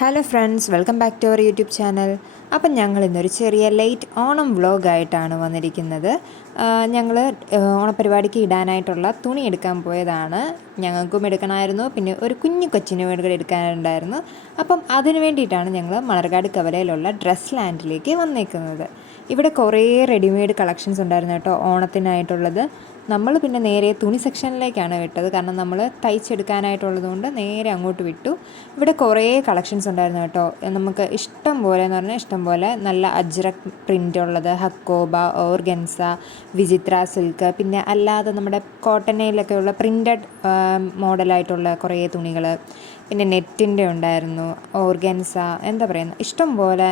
Hello friends, welcome back to our YouTube channel. അപ്പം ഞങ്ങൾ ഇന്നൊരു ചെറിയ ലേറ്റ് ഓണം വ്ളോഗായിട്ടാണ് വന്നിരിക്കുന്നത്. ഞങ്ങൾ ഓണപ്പരിപാടിക്ക് ഇടാനായിട്ടുള്ള തുണി എടുക്കാൻ പോയതാണ്. ഞങ്ങൾക്കും എടുക്കണമായിരുന്നു, പിന്നെ ഒരു കുഞ്ഞു കൊച്ചിന് വേണ്ടി എടുക്കാനുണ്ടായിരുന്നു. അപ്പം അതിന് വേണ്ടിയിട്ടാണ് ഞങ്ങൾ മണർകാട് കവലയിലുള്ള ഡ്രസ് ലാൻഡിലേക്ക് വന്നേക്കുന്നത്. ഇവിടെ കുറേ റെഡിമെയ്ഡ് കളക്ഷൻസ് ഉണ്ടായിരുന്നു കേട്ടോ ഓണത്തിനായിട്ടുള്ളത്. നമ്മൾ പിന്നെ നേരെ തുണി സെക്ഷനിലേക്കാണ് വിട്ടത്, കാരണം നമ്മൾ തയ്ച്ചെടുക്കാനായിട്ടുള്ളത് കൊണ്ട് നേരെ അങ്ങോട്ട് വിട്ടു. ഇവിടെ കുറേ കളക്ഷൻസ് ഉണ്ടായിരുന്നു കേട്ടോ. നമുക്ക് ഇഷ്ടം പോലെ എന്ന് പറഞ്ഞാൽ ഇഷ്ടം പോലെ നല്ല അജ്രക് പ്രിൻ്റ് ഉള്ളത്, ഹക്കോബ, ഓർഗൻസ, വിചിത്ര സിൽക്ക്, പിന്നെ അല്ലാതെ നമ്മുടെ കോട്ടനയിലൊക്കെ ഉള്ള പ്രിൻ്റഡ് മോഡലായിട്ടുള്ള കുറേ തുണികൾ, പിന്നെ നെറ്റിൻ്റെ ഉണ്ടായിരുന്നു, ഓർഗൻസ, എന്താ പറയുക, ഇഷ്ടം പോലെ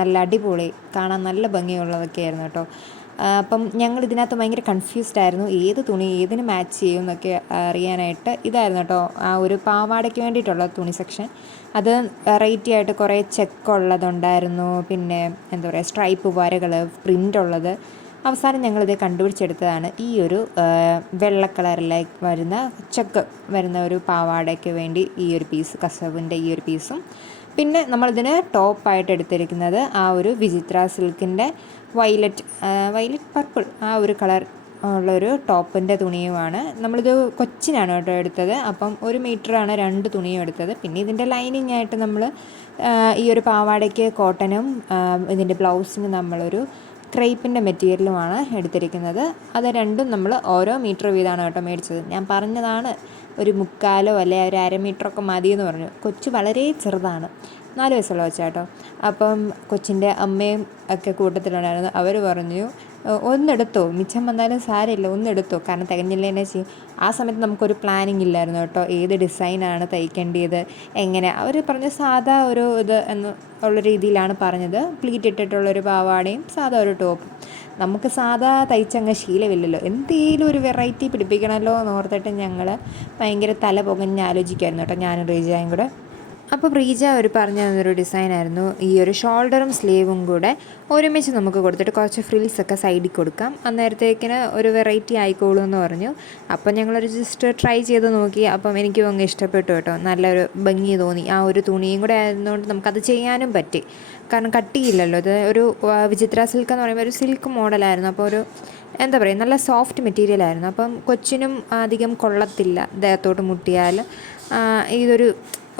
നല്ല അടിപൊളി കാണാൻ നല്ല ഭംഗിയുള്ളതൊക്കെ ആയിരുന്നു കേട്ടോ. അപ്പം ഞങ്ങൾ ഇതിനകത്ത് ഭയങ്കര കൺഫ്യൂസ്ഡ് ആയിരുന്നു, ഏത് തുണി ഏതിന് മാച്ച് ചെയ്യും എന്നൊക്കെ അറിയാനായിട്ട്. ഇതായിരുന്നു കേട്ടോ ആ ഒരു പാവാടയ്ക്ക് വേണ്ടിയിട്ടുള്ള തുണി സെക്ഷൻ. അത് വെറൈറ്റി ആയിട്ട് കുറേ ചെക്കുള്ളതുണ്ടായിരുന്നു, പിന്നെ എന്താ പറയുക, സ്ട്രൈപ്പ് വരകൾ, പ്രിൻ്റ് ഉള്ളത്. അവസാനം ഞങ്ങളിത് കണ്ടുപിടിച്ചെടുത്തതാണ് ഈ ഒരു വെള്ള കളറിലേക്ക് വരുന്ന ചെക്ക് വരുന്ന ഒരു പാവാടയ്ക്ക് വേണ്ടി ഈ ഒരു പീസ്, കസവിൻ്റെ ഈ ഒരു പീസും. പിന്നെ നമ്മളിതിന് ടോപ്പായിട്ട് എടുത്തിരിക്കുന്നത് ആ ഒരു വിചിത്ര സിൽക്കിൻ്റെ വയലറ്റ് പർപ്പിൾ ആ ഒരു കളർ ഉള്ളൊരു ടോപ്പിൻ്റെ തുണിയുമാണ്. നമ്മളിത് കൊച്ചിനാണ് കേട്ടോ എടുത്തത്. അപ്പം 1 മീറ്ററാണ് 2 തുണിയും എടുത്തത്. പിന്നെ ഇതിൻ്റെ ലൈനിങ് ആയിട്ട് നമ്മൾ ഈ ഒരു പാവാടയ്ക്ക് കോട്ടനും ഇതിൻ്റെ ബ്ലൗസിന് നമ്മളൊരു ക്രേപ്പിൻ്റെ മെറ്റീരിയലുമാണ് എടുത്തിരിക്കുന്നത്. അത് രണ്ടും നമ്മൾ ഓരോ മീറ്റർ വീതമാണ് കേട്ടോ മേടിച്ചത്. ഞാൻ പറഞ്ഞതാണ് ഒരു 3/4 അല്ലെ ഒരു 1/2 മീറ്ററൊക്കെ മതിയെന്ന് പറഞ്ഞു. കൊച്ചു വളരെ ചെറുതാണ്, 4 വയസ്സുള്ള കൊച്ചാട്ടോ. അപ്പം കൊച്ചിൻ്റെ അമ്മയും ഒക്കെ കൂട്ടത്തിലുണ്ടായിരുന്നു. അവർ പറഞ്ഞു, ഒന്നെടുത്തോ, മിച്ചം വന്നാലും സാരമില്ല, ഒന്നെടുത്തോ, കാരണം തികഞ്ഞില്ല എന്നെ ചെയ്യും. ആ സമയത്ത് നമുക്കൊരു പ്ലാനിങ് ഇല്ലായിരുന്നു കേട്ടോ, ഏത് ഡിസൈനാണ് തയ്ക്കേണ്ടത്, എങ്ങനെ. അവർ പറഞ്ഞ സാധാ ഒരു ഇത് എന്ന് ഉള്ള രീതിയിലാണ് പറഞ്ഞത്. പ്ലീറ്റ് ഇട്ടിട്ടുള്ളൊരു പാവാടയും സാധാ ഒരു ടോപ്പും. നമുക്ക് സാധാ തയ്ച്ചങ്ങ് ശീലമില്ലല്ലോ, എന്തെങ്കിലും ഒരു വെറൈറ്റി പിടിപ്പിക്കണമല്ലോ എന്ന് ഓർത്തിട്ട് ഞങ്ങൾ ഭയങ്കര തല പുകഞ്ഞ് ആലോചിക്കുമായിരുന്നു കേട്ടോ, ഞാനും റീജയും കൂടെ. അപ്പോൾ റീജ അവർ പറഞ്ഞു തന്നൊരു ഡിസൈനായിരുന്നു ഈ ഒരു ഷോൾഡറും സ്ലീവും കൂടെ ഒരുമിച്ച് നമുക്ക് കൊടുത്തിട്ട് കുറച്ച് ഫ്രിൽസൊക്കെ സൈഡിൽ കൊടുക്കാം, അന്നേരത്തേക്കിന് ഒരു വെറൈറ്റി ആയിക്കോളൂ എന്ന് പറഞ്ഞു. അപ്പം ഞങ്ങളൊരു ജസ്റ്റ് ട്രൈ ചെയ്ത് നോക്കി. അപ്പം എനിക്കും അങ്ങ് ഇഷ്ടപ്പെട്ടു കേട്ടോ, നല്ലൊരു ഭംഗി തോന്നി. ആ ഒരു തുണിയും കൂടെ ആയതുകൊണ്ട് നമുക്കത് ചെയ്യാനും പറ്റി, കാരണം കട്ടിയില്ലല്ലോ. ഇത് ഒരു വിചിത്ര സിൽക്ക് എന്ന് പറയുമ്പോൾ ഒരു സിൽക്ക് മോഡലായിരുന്നു. അപ്പോൾ ഒരു എന്താ പറയുക, നല്ല സോഫ്റ്റ് മെറ്റീരിയലായിരുന്നു. അപ്പം കൊച്ചിനും അധികം കൊള്ളത്തില്ല, ദേഹത്തോട്ട് മുട്ടിയാൽ ഇതൊരു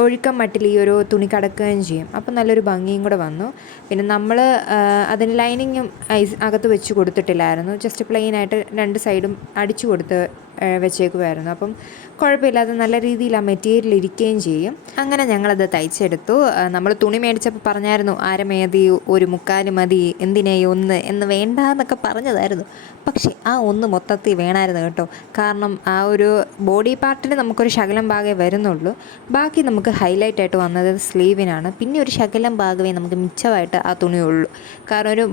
ഒഴുക്കം മട്ടിൽ ഈ ഒരു തുണി കിടക്കുകയും ചെയ്യും. അപ്പം നല്ലൊരു ഭംഗിയും കൂടെ വന്നു. പിന്നെ നമ്മൾ അതിന് ലൈനിങ്ങും അകത്ത് വെച്ച് കൊടുത്തിട്ടില്ലായിരുന്നു, ജസ്റ്റ് പ്ലെയിനായിട്ട് 2 സൈഡും അടിച്ചു കൊടുത്ത് വെച്ചേക്കുമായിരുന്നു. അപ്പം കുഴപ്പമില്ലാതെ നല്ല രീതിയിൽ ആ മെറ്റീരിയൽ ഇരിക്കുകയും ചെയ്യും. അങ്ങനെ ഞങ്ങളത് തയ്ച്ചെടുത്തു. നമ്മൾ തുണി മേടിച്ചപ്പോൾ പറഞ്ഞായിരുന്നു 1/2 മതി, 1/4 മതി, എന്തിനേ 1 എന്ന് വേണ്ട എന്നൊക്കെ പറഞ്ഞതായിരുന്നു. പക്ഷേ ആ 1 മൊത്തത്തിൽ വേണമായിരുന്നു കേട്ടോ, കാരണം ആ ഒരു ബോഡി പാർട്ടിന് നമുക്കൊരു ശകലം ഭാഗമേ വരുന്നുള്ളൂ. ബാക്കി നമുക്ക് ഹൈലൈറ്റ് ആയിട്ട് വന്നത് സ്ലീവിനാണ്. പിന്നെ ഒരു ശകലം ഭാഗമേ നമുക്ക് മിച്ചമായിട്ട് ആ തുണിയുള്ളൂ, കാരണം ഒരു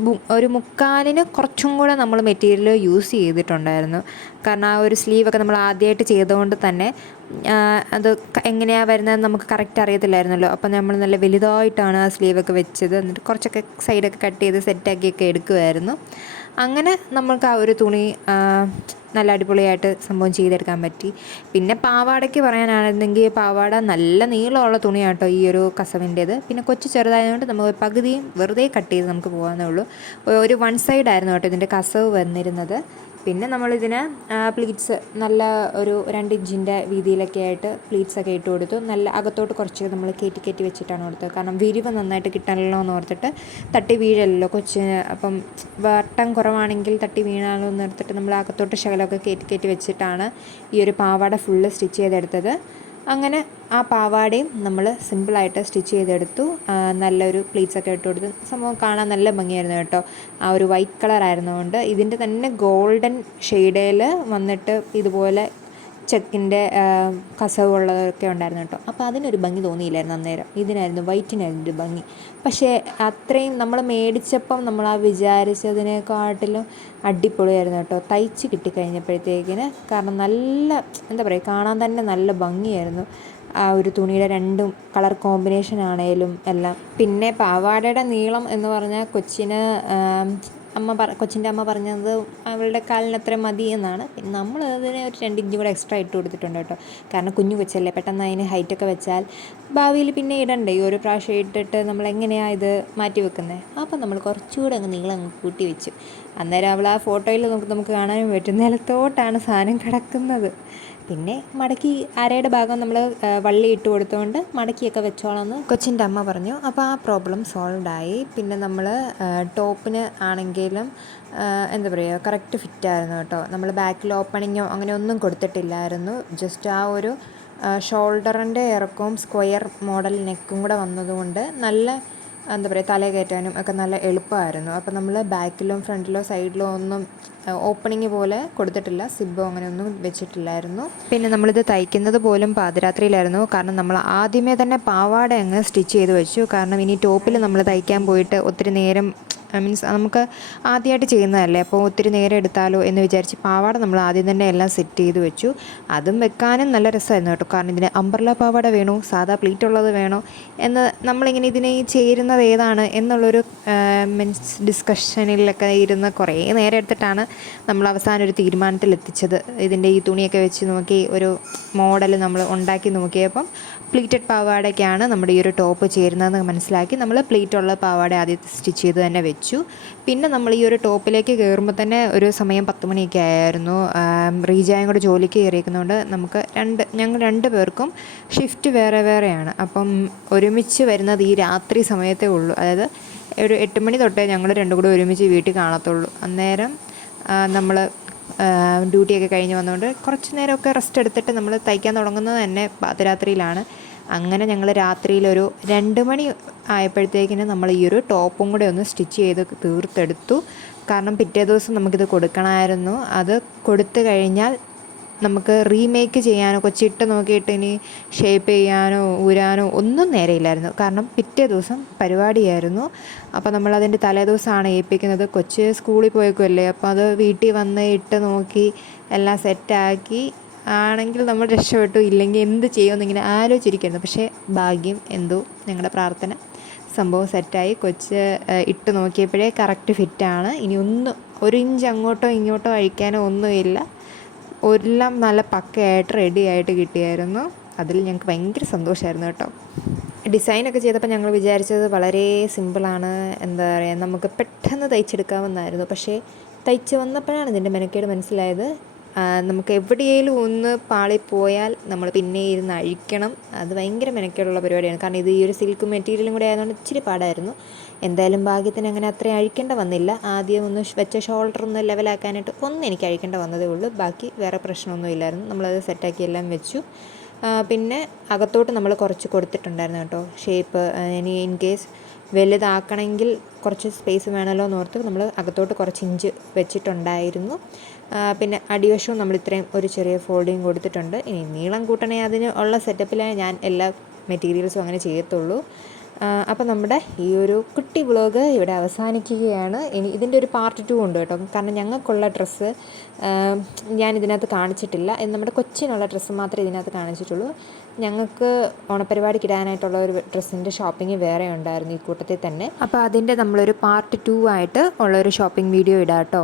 1/4 കുറച്ചും കൂടെ നമ്മൾ മെറ്റീരിയൽ യൂസ് ചെയ്തിട്ടുണ്ടായിരുന്നു. കാരണം ആ ഒരു സ്ലീവൊക്കെ നമ്മൾ ആദ്യമായിട്ട് ചെയ്തുകൊണ്ട് തന്നെ അത് എങ്ങനെയാണ് വരുന്നത് നമുക്ക് കറക്റ്റ് അറിയത്തില്ലായിരുന്നല്ലോ. അപ്പം നമ്മൾ നല്ല വലുതായിട്ടാണ് ആ സ്ലീവൊക്കെ വെച്ചത്. എന്നിട്ട് കുറച്ചൊക്കെ സൈഡൊക്കെ കട്ട് ചെയ്ത് സെറ്റാക്കിയൊക്കെ എടുക്കുമായിരുന്നു. അങ്ങനെ നമ്മൾക്ക് ആ ഒരു തുണി നല്ല അടിപൊളിയായിട്ട് സംഭവം ചെയ്തെടുക്കാൻ പറ്റി. പിന്നെ പാവാടയ്ക്ക് പറയാനാണെന്നെങ്കിൽ പാവാട നല്ല നീളമുള്ള തുണിയാട്ടോ ഈ ഒരു കസവിൻ്റേത്. പിന്നെ കൊച്ചു ചെറുതായതുകൊണ്ട് നമുക്ക് പകുതിയും വെറുതെ കട്ട് ചെയ്ത് നമുക്ക് പോകാവുന്നേ ഉള്ളൂ. ഒരു 1 സൈഡായിരുന്നു കേട്ടോ ഇതിൻ്റെ കസവ് വന്നിരുന്നത്. പിന്നെ നമ്മളിതിന് പ്ലീറ്റ്സ് നല്ല ഒരു 2 ഇഞ്ചിൻ്റെ വീതിയിലൊക്കെ ആയിട്ട് പ്ലീറ്റ്സൊക്കെ ഇട്ട് കൊടുത്തു. നല്ല അകത്തോട്ട് കുറച്ച് നമ്മൾ കയറ്റി വെച്ചിട്ടാണ് കൊടുത്തത്, കാരണം വിരിവ് നന്നായിട്ട് കിട്ടണമല്ലോ എന്ന് ഓർത്തിട്ട്. തട്ടി വീഴല്ലോ കൊച്ചിന്, അപ്പം വട്ടം കുറവാണെങ്കിൽ തട്ടി വീണാലോ എന്ന് ഓർത്തിട്ട് നമ്മൾ അകത്തോട്ട് ശകലമൊക്കെ കയറ്റി വെച്ചിട്ടാണ് ഈ ഒരു പാവാട ഫുള്ള് സ്റ്റിച്ച് ചെയ്തെടുത്തത്. അങ്ങനെ ആ പാവാടയും നമ്മൾ സിമ്പിളായിട്ട് സ്റ്റിച്ച് ചെയ്തെടുത്തു. നല്ലൊരു പ്ലീറ്റ്സൊക്കെ ഇട്ട് കൊടുത്തു. സംഭവം കാണാൻ നല്ല ഭംഗിയായിരുന്നു കേട്ടോ. ആ ഒരു വൈറ്റ് കളർ ആയിരുന്നതുകൊണ്ട് ഇതിൻ്റെ തന്നെ ഗോൾഡൻ ഷെയ്ഡേൽ വന്നിട്ട് ഇതുപോലെ ചെക്കിൻ്റെ കസവുള്ളതൊക്കെ ഉണ്ടായിരുന്നു കേട്ടോ. അപ്പോൾ അതിനൊരു ഭംഗി തോന്നിയില്ലായിരുന്നു അന്നേരം, ഇതിനായിരുന്നു വൈറ്റിനായിരുന്നു ഒരു ഭംഗി. പക്ഷേ അത്രയും നമ്മൾ മേടിച്ചപ്പം നമ്മൾ ആ വിചാരിച്ചതിനെക്കാട്ടിലും അടിപൊളിയായിരുന്നു കേട്ടോ തയ്ച്ച് കിട്ടിക്കഴിഞ്ഞപ്പോഴത്തേക്കിന്. കാരണം നല്ല എന്താ പറയുക, കാണാൻ തന്നെ നല്ല ഭംഗിയായിരുന്നു ആ ഒരു തുണിയുടെ 2 കളർ കോമ്പിനേഷൻ ആണേലും എല്ലാം. പിന്നെ പാവാടയുടെ നീളം എന്ന് പറഞ്ഞാൽ കൊച്ചിന് കൊച്ചിൻ്റെ അമ്മ പറഞ്ഞത് അവളുടെ കാലിന് അത്ര മതി എന്നാണ്. പിന്നെ നമ്മൾ അതിന് ഒരു 2 ഇഞ്ച് കൂടെ എക്സ്ട്രാ ഇട്ട് കൊടുത്തിട്ടുണ്ട് കേട്ടോ. കാരണം കുഞ്ഞു കൊച്ചല്ലേ, പെട്ടെന്ന് അതിന് ഹൈറ്റൊക്കെ വെച്ചാൽ ഭാവിയിൽ പിന്നെ ഇടണ്ടേ. ഈ ഒരു പ്രാവശ്യം ഇട്ടിട്ട് നമ്മൾ എങ്ങനെയാണ് ഇത് മാറ്റി വെക്കുന്നത്. അപ്പം നമ്മൾ കുറച്ചുകൂടെ അങ്ങ് നീളം അങ്ങ് കൂട്ടി വെച്ചു. അന്നേരം അവൾ ആ ഫോട്ടോയിൽ നമുക്ക് കാണാനും പറ്റും, നിലത്തോട്ടാണ് സാധനം കിടക്കുന്നത്. പിന്നെ മടക്കി അരയുടെ ഭാഗം നമ്മൾ വള്ളി ഇട്ട് കൊടുത്തുകൊണ്ട് മടക്കിയൊക്കെ വെച്ചോളാമെന്ന് കൊച്ചിൻ്റെ അമ്മ പറഞ്ഞു. അപ്പോൾ ആ പ്രോബ്ലം സോൾവായി. പിന്നെ നമ്മൾ ടോപ്പിന് ആണെങ്കിലും എന്താ പറയുക, കറക്റ്റ് ഫിറ്റായിരുന്നു കേട്ടോ. നമ്മൾ ബാക്കിൽ ഓപ്പണിങ്ങോ അങ്ങനെ ഒന്നും കൊടുത്തിട്ടില്ലായിരുന്നു. ജസ്റ്റ് ആ ഒരു ഷോൾഡറിൻ്റെ ഇറക്കവും സ്ക്വയർ മോഡൽ നെക്കും കൂടെ വന്നതുകൊണ്ട് നല്ല എന്താ പറയുക, തല കയറ്റാനും ഒക്കെ നല്ല എളുപ്പമായിരുന്നു. അപ്പോൾ നമ്മൾ ബാക്കിലോ ഫ്രണ്ടിലോ സൈഡിലോ ഒന്നും ഓപ്പണിങ് പോലെ കൊടുത്തിട്ടില്ല, സിബ്ബോ അങ്ങനെയൊന്നും വെച്ചിട്ടില്ലായിരുന്നു. പിന്നെ നമ്മളിത് തയ്ക്കുന്നത് പോലും പാതിരാത്രിയിലായിരുന്നു. കാരണം നമ്മൾ ആദ്യമേ തന്നെ പാവാട അങ്ങ് സ്റ്റിച്ച് ചെയ്ത് വെച്ചു. കാരണം ഇനി ടോപ്പിൽ നമ്മൾ തയ്ക്കാൻ പോയിട്ട് ഒത്തിരി നേരം മീൻസ് നമുക്ക് ആദ്യമായിട്ട് ചെയ്യുന്നതല്ലേ, അപ്പോൾ ഒത്തിരി നേരം എടുത്താലോ എന്ന് വിചാരിച്ച് പാവാട നമ്മൾ ആദ്യം തന്നെ എല്ലാം സെറ്റ് ചെയ്ത് വെച്ചു. അതും വെക്കാനും നല്ല രസമായിരുന്നു കേട്ടോ. കാരണം ഇതിന് അംബ്രല പാവാട വേണോ സാധാ പ്ലീറ്റ് ഉള്ളത് വേണോ എന്ന് നമ്മളിങ്ങനെ ഇതിനെ ചേരുന്നത് ഏതാണ് എന്നുള്ളൊരു മീൻസ് ഡിസ്കഷനിലൊക്കെ ഇരുന്ന് കുറേ നേരം എടുത്തിട്ടാണ് നമ്മൾ അവസാനം ഒരു തീരുമാനത്തിലെത്തിച്ചത്. ഇതിൻ്റെ ഈ തുണിയൊക്കെ വെച്ച് നോക്കി ഒരു മോഡൽ നമ്മൾ ഉണ്ടാക്കി നോക്കിയപ്പം പ്ലീറ്റഡ് പാവാടയ്ക്കാണ് നമ്മുടെ ഈ ഒരു ടോപ്പ് ചേരുന്നതെന്ന് മനസ്സിലാക്കി നമ്മൾ പ്ലീറ്റുള്ള പാവാട ആദ്യം സ്റ്റിച്ച് ചെയ്ത് തന്നെ വെച്ചു. പിന്നെ നമ്മൾ ഈ ഒരു ടോപ്പിലേക്ക് കയറുമ്പോൾ തന്നെ ഒരു സമയം 10 മണിയൊക്കെ ആയിരുന്നു. റീജായും കൂടെ ജോലിക്ക് കയറിയിരിക്കുന്നതുകൊണ്ട് ഞങ്ങൾ 2 പേർക്കും ഷിഫ്റ്റ് വേറെ വേറെയാണ്. അപ്പം ഒരുമിച്ച് വരുന്നത് ഈ രാത്രി സമയത്തേ ഉള്ളൂ. അതായത് ഒരു 8 മണി തൊട്ടേ ഞങ്ങൾ 2 കൂടെ ഒരുമിച്ച് വീട്ടിൽ കാണത്തുള്ളൂ. അന്നേരം നമ്മൾ ഡ്യൂട്ടിയൊക്കെ കഴിഞ്ഞ് വന്നുകൊണ്ട് കുറച്ച് നേരമൊക്കെ റെസ്റ്റ് എടുത്തിട്ട് നമ്മൾ തയ്ക്കാൻ തുടങ്ങുന്നത് തന്നെ പാതിരാത്രിയിലാണ്. അങ്ങനെ ഞങ്ങൾ രാത്രിയിലൊരു 2 മണി ആയപ്പോഴത്തേക്കിന് നമ്മൾ ഈ ഒരു ടോപ്പും കൂടെ ഒന്ന് സ്റ്റിച്ച് ചെയ്ത് തീർത്തെടുത്തു. കാരണം പിറ്റേ ദിവസം നമുക്കിത് കൊടുക്കണമായിരുന്നു. അത് കൊടുത്തു കഴിഞ്ഞാൽ നമുക്ക് റീമേക്ക് ചെയ്യാനോ കൊച്ചിട്ട് നോക്കിയിട്ട് ഇനി ഷേപ്പ് ചെയ്യാനോ ഊരാനോ ഒന്നും നേരെയില്ലായിരുന്നു. കാരണം പിറ്റേ ദിവസം പരിപാടിയായിരുന്നു. അപ്പോൾ നമ്മളതിൻ്റെ തലേദിവസമാണ് ഏൽപ്പിക്കുന്നത്. കൊച്ച് സ്കൂളിൽ പോയേക്കുമല്ലേ, അപ്പോൾ അത് വീട്ടിൽ വന്ന് ഇട്ട് നോക്കി എല്ലാം സെറ്റാക്കി ആണെങ്കിൽ നമ്മൾ രക്ഷപ്പെട്ടു, ഇല്ലെങ്കിൽ എന്ത് ചെയ്യുമെന്ന് ഇങ്ങനെ ആലോചിച്ചിരിക്കുന്നു. പക്ഷേ ഭാഗ്യം എന്തോ ഞങ്ങളുടെ പ്രാർത്ഥന സംഭവം സെറ്റായി. കൊച്ച് ഇട്ട് നോക്കിയപ്പോഴേ കറക്റ്റ് ഫിറ്റാണ്. ഇനി ഒരു ഇഞ്ച് അങ്ങോട്ടോ ഇങ്ങോട്ടോ അഴിക്കാനോ ഒന്നുമില്ല. എല്ലാം നല്ല പക്കയായിട്ട് റെഡിയായിട്ട് കിട്ടിയായിരുന്നു. അതിൽ ഞങ്ങൾക്ക് ഭയങ്കര സന്തോഷമായിരുന്നു കേട്ടോ. ഡിസൈനൊക്കെ ചെയ്തപ്പോൾ ഞങ്ങൾ വിചാരിച്ചത് വളരെ സിമ്പിളാണ്, എന്താ പറയുക, നമുക്ക് പെട്ടെന്ന് തയ്ച്ചെടുക്കാമെന്നായിരുന്നു. പക്ഷേ തയ്ച്ച് വന്നപ്പോഴാണ് ഇതിൻ്റെ മെനക്കേട് മനസ്സിലായത്. നമുക്ക് എവിടെയെങ്കിലും ഒന്ന് പാളിപ്പോയാൽ നമ്മൾ പിന്നെ ഇരുന്ന് അഴിക്കണം. അത് ഭയങ്കര മെനക്കേടുള്ള പരിപാടിയാണ്. കാരണം ഇത് ഈ ഒരു സിൽക്ക് മെറ്റീരിയലും കൂടെ ആയതുകൊണ്ട് ഇച്ചിരി പാടായിരുന്നു. എന്തായാലും ഭാഗ്യത്തിന് അങ്ങനെ അത്രയും അഴിക്കേണ്ട വന്നില്ല. ആദ്യം ഒന്ന് വെച്ച ഷോൾഡർ ഒന്ന് ലെവലാക്കാനായിട്ട് എനിക്ക് അഴിക്കേണ്ട വന്നതേ ഉള്ളൂ. ബാക്കി വേറെ പ്രശ്നമൊന്നും ഇല്ലായിരുന്നു. നമ്മളത് സെറ്റാക്കി എല്ലാം വെച്ചു. പിന്നെ അകത്തോട്ട് നമ്മൾ കുറച്ച് കൊടുത്തിട്ടുണ്ടായിരുന്നു കേട്ടോ ഷേപ്പ്. ഇനി ഇൻ കേസ് വലുതാക്കണമെങ്കിൽ കുറച്ച് സ്പേസ് വേണമല്ലോ എന്നോർത്ത് നമ്മൾ അകത്തോട്ട് കുറച്ച് ഇഞ്ച് വെച്ചിട്ടുണ്ടായിരുന്നു. പിന്നെ അടിവശവും നമ്മൾ ഇത്രയും ഒരു ചെറിയ ഫോൾഡിങ് കൊടുത്തിട്ടുണ്ട്. ഇനി നീളം കൂട്ടണേ അതിന് ഉള്ള സെറ്റപ്പിലാണ് ഞാൻ എല്ലാ മെറ്റീരിയൽസും അങ്ങനെ ചെയ്യത്തുള്ളൂ. അപ്പോൾ നമ്മുടെ ഈ ഒരു കുട്ടി വ്ളോഗ് ഇവിടെ അവസാനിക്കുകയാണ്. ഇനി ഇതിൻ്റെ ഒരു പാർട്ട് 2 ഉണ്ട് കേട്ടോ. കാരണം ഞങ്ങൾക്കുള്ള ഡ്രസ്സ് ഞാൻ ഇതിനകത്ത് കാണിച്ചിട്ടില്ല. നമ്മുടെ കൊച്ചിനുള്ള ഡ്രസ്സ് മാത്രമേ ഇതിനകത്ത് കാണിച്ചിട്ടുള്ളൂ. ഞങ്ങൾക്ക് ഓണപ്പരിപാടിക്ക് ഇടാനായിട്ടുള്ള ഒരു ഡ്രസ്സിൻ്റെ ഷോപ്പിംഗ് വേറെ ഉണ്ടായിരുന്നു ഈ കൂട്ടത്തിൽ തന്നെ. അപ്പോൾ അതിൻ്റെ നമ്മളൊരു പാർട്ട് 2 ആയിട്ട് ഉള്ളൊരു ഷോപ്പിംഗ് വീഡിയോ ഇടാം കേട്ടോ.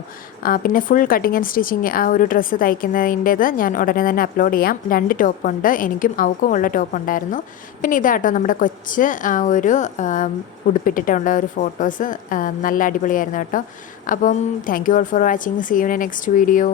പിന്നെ ഫുൾ കട്ടിങ് ആൻഡ് സ്റ്റിച്ചിങ് ആ ഒരു ഡ്രസ്സ് തയ്ക്കുന്നതിൻ്റേത് ഞാൻ ഉടനെ തന്നെ അപ്ലോഡ് ചെയ്യാം. 2 ടോപ്പുണ്ട്, എനിക്കും അവൾക്കും ഉള്ള ടോപ്പ് ഉണ്ടായിരുന്നു. പിന്നെ ഇതാട്ടോ നമ്മുടെ കൊച്ച് ഒരു ഉടുപ്പിട്ടിട്ടുള്ള ഒരു ഫോട്ടോസ് നല്ല അടിപൊളിയായിരുന്നു കേട്ടോ. അപ്പം thank you all for watching. See you in next video.